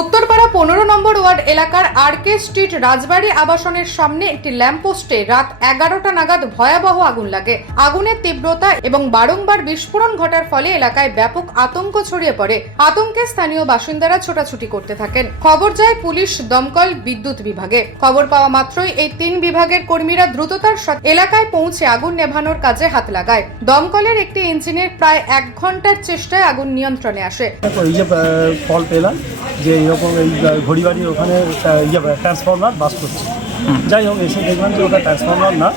উত্তরপাড়া পনেরো নম্বর ওয়ার্ড এলাকার আরকে স্ট্রিট রাজবাড়ি আবাসনের সামনে একটি ল্যাম্পপোস্টে রাত এগারোটা নাগাদ ভয়াবহ আগুন লাগে। আগুনের তীব্রতা এবং বারংবার বিস্ফোরণ ঘটার ফলে এলাকায় ব্যাপক আতঙ্ক ছড়িয়ে পড়ে। আতঙ্কে স্থানীয় বাসিন্দারা ছোটাছুটি করতে থাকেন। খবর যায় পুলিশ দমকল বিদ্যুৎ বিভাগে। খবর পাওয়া মাত্রই এই তিন বিভাগের কর্মীরা দ্রুততার সাথে এলাকায় পৌঁছে আগুন নেভানোর কাজে হাত লাগায়। দমকলের একটি ইঞ্জিনের প্রায় এক ঘণ্টার চেষ্টায় আগুন নিয়ন্ত্রণে আসে। যে এরকম এই ঘড়িবাড়ির ওখানে ইয়ে ট্রান্সফর্মার বাস করছে। যাই হোক, এসে দেখবেন যে ওটা ট্রান্সফর্মার না।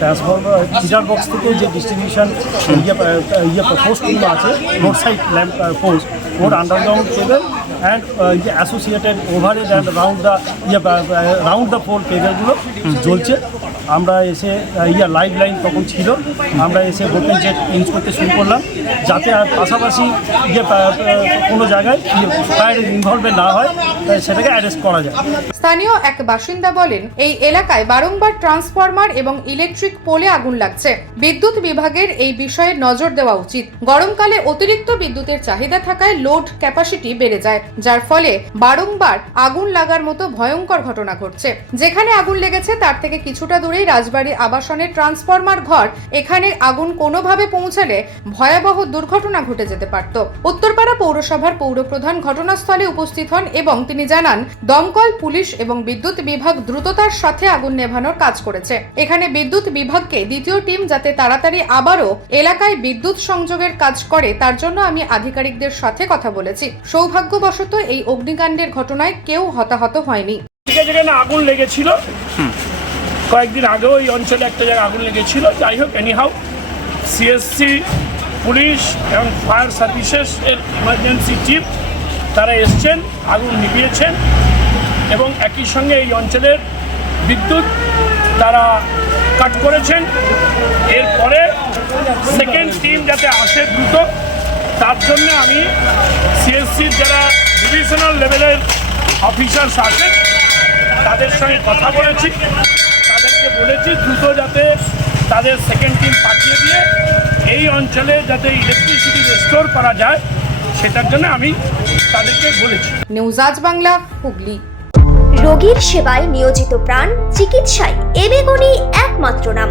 ট্রান্সফর্মার ফিডার বক্স থেকে যে ডিস্ট্রিবিউশন ইয়ে ইয়ে পোস্টগুলো আছে road side lamp post or underground cable and associated overage and round the ইয়ে রাউন্ড দ্য পোল কেবলগুলো জ্বলছে। আমরা এসে ইয়ে লাইভ লাইন তখন ছিল। আমরা এসে ভোটের জেট ইউজ করতে শুরু করলাম। যাতে আর পাশাপাশি আহ, কোনো জায়গায় ফায়ার ইনভলভমেন্ট না হয় সেটাকে অ্যারেস্ট করা যায়। স্থানীয় এক বাসিন্দা বলেন এই এলাকায় বারংবার ট্রান্সফরমার এবং ইলেকট্রিক পোলে আগুন লাগছে। বিদ্যুৎ বিভাগের এই বিষয়ে নজর দেওয়া উচিত। গরমকালে অতিরিক্ত বিদ্যুতের চাহিদা থাকায় লোড ক্যাপাসিটি বেড়ে যায় যার ফলে বারংবার আগুন লাগার মতো ভয়ঙ্কর ঘটনা ঘটছে। যেখানে আগুন লেগেছে তার থেকে কিছুটা দূরেই রাজবাড়ী আবাসনের ট্রান্সফরমার ঘর এখানে আগুন কোনোভাবে পৌঁছালে ভয়াবহ দুর্ঘটনা ঘটে যেতে পারত। উত্তরপাড়া পৌরসভার পৌরপ্রধান ঘটনাস্থলে উপস্থিত হন এবং তিনি জানান দমকল পুলিশ এবং বিদ্যুৎ বিভাগ দ্রুততার সাথে আগুন নেভানোর কাজ করেছে। এখানে বিদ্যুৎ বিভাগকে দ্বিতীয় টিম যাতে তাড়াতাড়ি আবারও এলাকায় বিদ্যুৎ সংযোগের কাজ করে তার জন্য আমি আধিকারিকদের সাথে কথা বলেছি। সৌভাগ্যবশত এই অগ্নিকাণ্ডের ঘটনায় কেউ হতাহত হয়নি। যেখানে আগুন লেগেছিল। কয়েকদিন আগেও এই অঞ্চলে একটা জায়গায় আগুন লেগেছিল। যাই হোক এনিহাউ সিএসসি পুলিশ এবং ফায়ার সার্ভিসেস এর ইমার্জেন্সি টিম তারা এসছেন, আগুন নিভিয়েছেন এবং একই সঙ্গে এই অঞ্চলের বিদ্যুৎ তারা কাট করেছেন। এরপরে সেকেন্ড টিম যাতে আসে দ্রুত, তার জন্য আমি সিএসসির যারা ডিভিশনাল লেভেলের অফিসার্স আছেন তাদের সঙ্গে কথা বলেছি। তাদেরকে বলেছি দ্রুত যাতে তাদের সেকেন্ড টিম পাঠিয়ে দিয়ে এই অঞ্চলে যাতে ইলেকট্রিসিটি রেস্টোর করা যায় সেটার জন্য আমি তাদেরকে বলেছি। নিউজ আজ বাংলা হুগলি। রোগীর সেবায় নিয়োজিত প্রাণ চিকিৎসায় এবেগুনি একমাত্র নাম।